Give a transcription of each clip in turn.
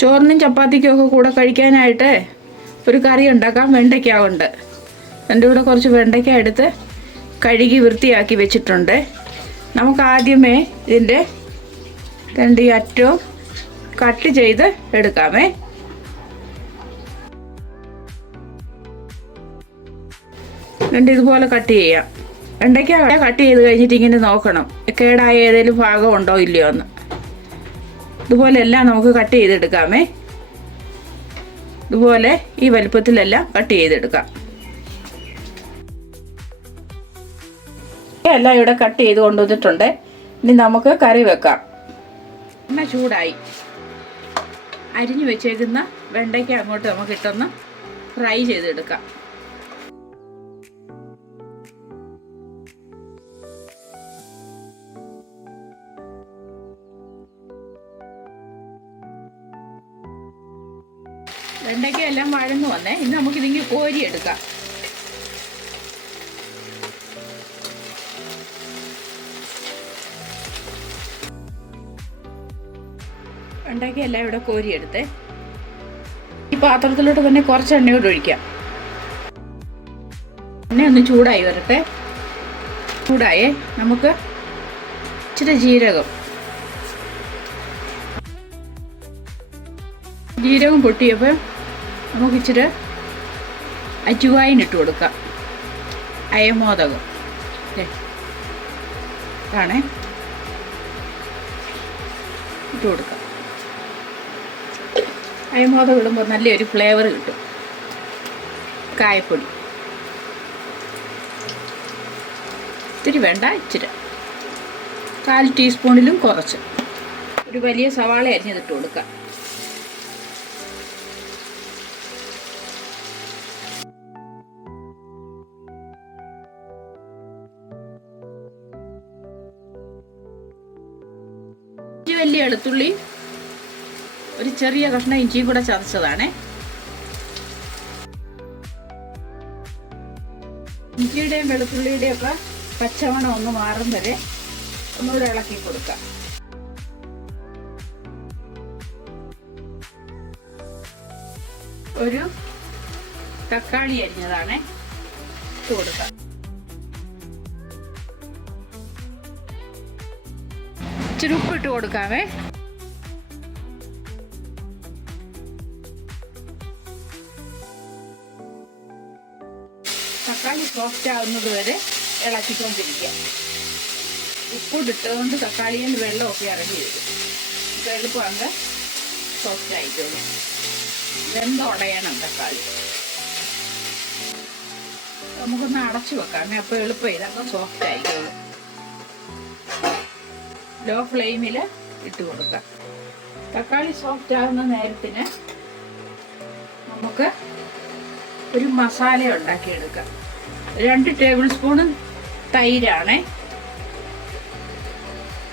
ചോറിനും ചപ്പാത്തിക്കും ഒക്കെ കൂടെ കഴിക്കാനായിട്ട് ഒരു കറി ഉണ്ടാക്കാം. വെണ്ടയ്ക്ക ഉണ്ട്. എൻ്റെ കൂടെ കുറച്ച് വെണ്ടയ്ക്ക എടുത്ത് കഴുകി വൃത്തിയാക്കി വെച്ചിട്ടുണ്ട്. നമുക്ക് ആദ്യമേ ഇതിൻ്റെ രണ്ട് അറ്റവും കട്ട് ചെയ്ത് എടുക്കാമേ. രണ്ട് ഇതുപോലെ കട്ട് ചെയ്യാം. വെണ്ടയ്ക്ക കട്ട് ചെയ്ത് കഴിഞ്ഞിട്ട് ഇങ്ങനെ നോക്കണം, കേടായ ഏതെങ്കിലും ഭാഗം ഉണ്ടോ ഇല്ലയോ എന്ന്. ഇതുപോലെ എല്ലാം നമുക്ക് കട്ട് ചെയ്തെടുക്കാമേ. ഇതുപോലെ ഈ വലുപ്പത്തിലെല്ലാം കട്ട് ചെയ്തെടുക്കാം. എല്ലാം ഇവിടെ കട്ട് ചെയ്ത് കൊണ്ടുവന്നിട്ടുണ്ട്. ഇനി നമുക്ക് കറി വെക്കാം. എണ്ണ ചൂടായി. അരിഞ്ഞു വെച്ചേക്കുന്ന വെണ്ടയ്ക്ക അങ്ങോട്ട് നമുക്ക് ഇട്ടൊന്ന് ഫ്രൈ ചെയ്തെടുക്കാം. വെണ്ടയ്ക്ക എല്ലാം വഴന്നു വന്നേ. ഇനി നമുക്കിതിങ്ങി കോരിയെടുക്കാം. വെണ്ടയ്ക്ക എല്ലാം ഇവിടെ കോരിയെടുത്തേ. ഈ പാത്രത്തിലോട്ട് തന്നെ കുറച്ച് എണ്ണയോട് ഒഴിക്കാം. എണ്ണ ഒന്ന് ചൂടായി വരട്ടെ. ചൂടായേ. നമുക്ക് ഇച്ചിരി ജീരകം പൊട്ടിയപ്പോൾ നമുക്ക് ഇച്ചിരി അജുവായിൻ ഇട്ട് കൊടുക്കാം. അയമോദകം ആണേ ഇട്ട് കൊടുക്കാം. അയമോദകം ഇടുമ്പോൾ നല്ലൊരു ഫ്ലേവർ കിട്ടും. കായപ്പൊടി ഇത്തിരി വേണ്ട, ഇച്ചിരി 1/4 ടീസ്പൂണിലും കുറച്ച്. ഒരു വലിയ സവാള അരിഞ്ഞതിട്ട് കൊടുക്കാം. വലിയ വെളുത്തുള്ളി, ഒരു ചെറിയ കഷ്ണം ഇഞ്ചിയും കൂടെ ചതച്ചതാണ്. ഇഞ്ചിയുടെയും വെളുത്തുള്ളിയുടെയും ഒക്കെ പച്ചമണം ഒന്ന് മാറും വരെ ഒന്നുകൂടെ ഇളക്കി കൊടുക്കാം. ഒരു തക്കാളി അരിഞ്ഞതാണ് ഇട്ട് കൊടുക്കാം. ഇച്ചിരി ഉപ്പിട്ട് കൊടുക്കാമേ. തക്കാളി സോഫ്റ്റ് ആവുന്നത് വരെ ഇളക്കിക്കൊണ്ടിരിക്കുക. ഉപ്പിട്ടതുകൊണ്ട് തക്കാളിയിൽ വെള്ളമൊക്കെ ഇറങ്ങി വരും. എളുപ്പമാണ് സോഫ്റ്റ് ആയിക്കോളും. വെന്തുടയണം തക്കാളി. നമുക്കൊന്ന് അടച്ചു വെക്കാം. അപ്പോൾ എളുപ്പം ഇതൊക്കെ സോഫ്റ്റ് ആയിക്കോളും. ലോ ഫ്ലെയിമിൽ ഇട്ട് കൊടുക്കാം. തക്കാളി സോഫ്റ്റ് ആകുന്ന നേരത്തിന് നമുക്ക് ഒരു മസാല ഉണ്ടാക്കിയെടുക്കാം. 2 ടേബിൾ സ്പൂൺ തൈരാണ്.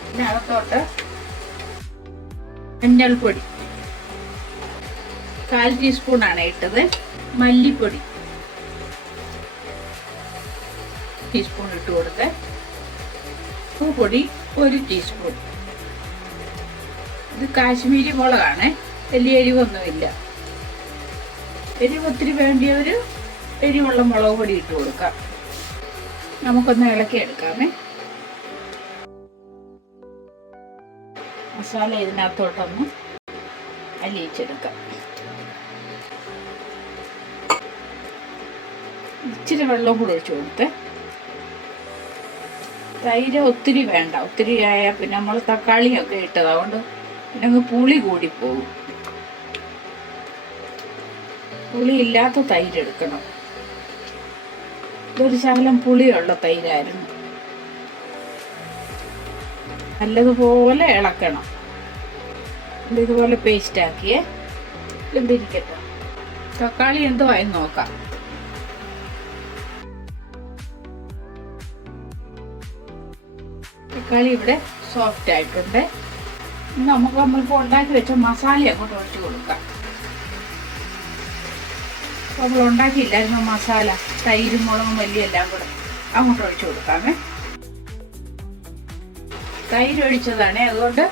ഇതിനകത്തോട്ട് മഞ്ഞൾപ്പൊടി 1/4 ടീസ്പൂണാണ് ഇട്ടത്. മല്ലിപ്പൊടി ടീസ്പൂൺ ഇട്ട് കൊടുത്ത്. ഉപ്പുപൊടി 1 ടീസ്പൂൺ. ഇത് കാശ്മീരി മുളകാണ്. വലിയ എരിവൊന്നുമില്ല. എരിവ് ഒത്തിരി വേണ്ടിയവർ എരിവുള്ള മുളക് പൊടി ഇട്ട് കൊടുക്കാം. നമുക്കൊന്ന് ഇളക്കി എടുക്കാമേ. മസാല ഇതിനകത്തോട്ടൊന്ന് അലിയിച്ചെടുക്കാം. ഇച്ചിരി വെള്ളം കൂടെ ഒഴിച്ചു കൊടുത്ത്. തൈര് ഒത്തിരി വേണ്ട. ഒത്തിരി ആയാൽ പിന്നെ നമ്മൾ തക്കാളിയൊക്കെ ഇട്ടത്, അതുകൊണ്ട് പിന്നെ പുളി കൂടിപ്പോകും. പുളി ഇല്ലാത്ത തൈര് എടുക്കണം. ഇതൊരു ശകലം പുളിയുള്ള തൈരായിരുന്നു. നല്ലതുപോലെ ഇളക്കണം. ഇതുപോലെ പേസ്റ്റ് ആക്കിയേ. എന്തിരിക്കട്ടെ. തക്കാളി എന്തോ ആയി നോക്കാം. തക്കാളി ഇവിടെ സോഫ്റ്റ് ആയിട്ടുണ്ട്. നമ്മളിപ്പോൾ ഉണ്ടാക്കി വെച്ച മസാല അങ്ങോട്ട് ഒഴിച്ചു കൊടുക്കാം. നമ്മൾ ഉണ്ടാക്കിയില്ലായിരുന്നു മസാല, തൈരും മുളകും മല്ലിയും എല്ലാം കൂടെ അങ്ങോട്ട് ഒഴിച്ചു കൊടുക്കാമേ. തൈര് ഒഴിച്ചതാണ്, അതുകൊണ്ട്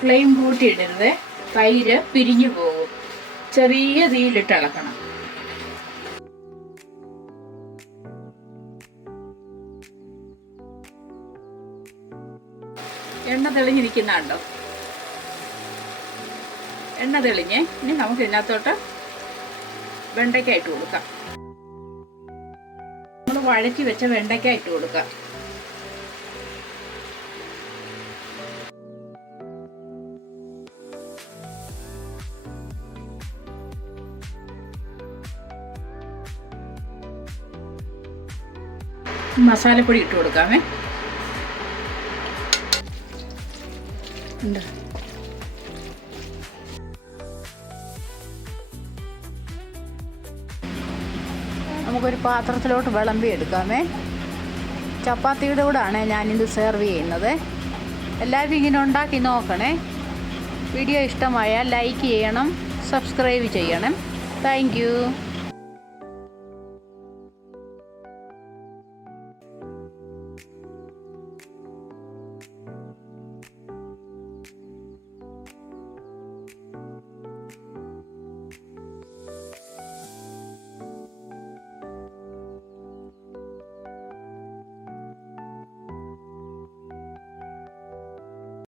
ഫ്ലെയിം കൂട്ടിയിടരുത്. തൈര് പിരിഞ്ഞു പോകും. ചെറിയ തീയിലിട്ട് ഇളക്കണം. എണ്ണ തെളിഞ്ഞിരിക്കുന്നുണ്ടോ? എണ്ണ തെളിഞ്ഞ് ഇനി നമുക്ക് ഇതിനകത്തോട്ട് വെണ്ടയ്ക്ക ഇട്ട് കൊടുക്കാം. നമ്മൾ വഴറ്റി വെച്ച വെണ്ടയ്ക്ക ഇട്ട് കൊടുക്കാം. മസാലപ്പൊടി ഇട്ട് കൊടുക്കാമേ. നമുക്കൊരു പാത്രത്തിലോട്ട് വിളമ്പി എടുക്കാമേ. ചപ്പാത്തിയുടെ കൂടെയാണ് ഞാനിത് സെർവ് ചെയ്യുന്നത്. എല്ലാവരും ഇങ്ങനെ ഉണ്ടാക്കി നോക്കണേ. വീഡിയോ ഇഷ്ടമായാൽ ലൈക്ക് ചെയ്യണം, സബ്സ്ക്രൈബ് ചെയ്യണം. Thank you.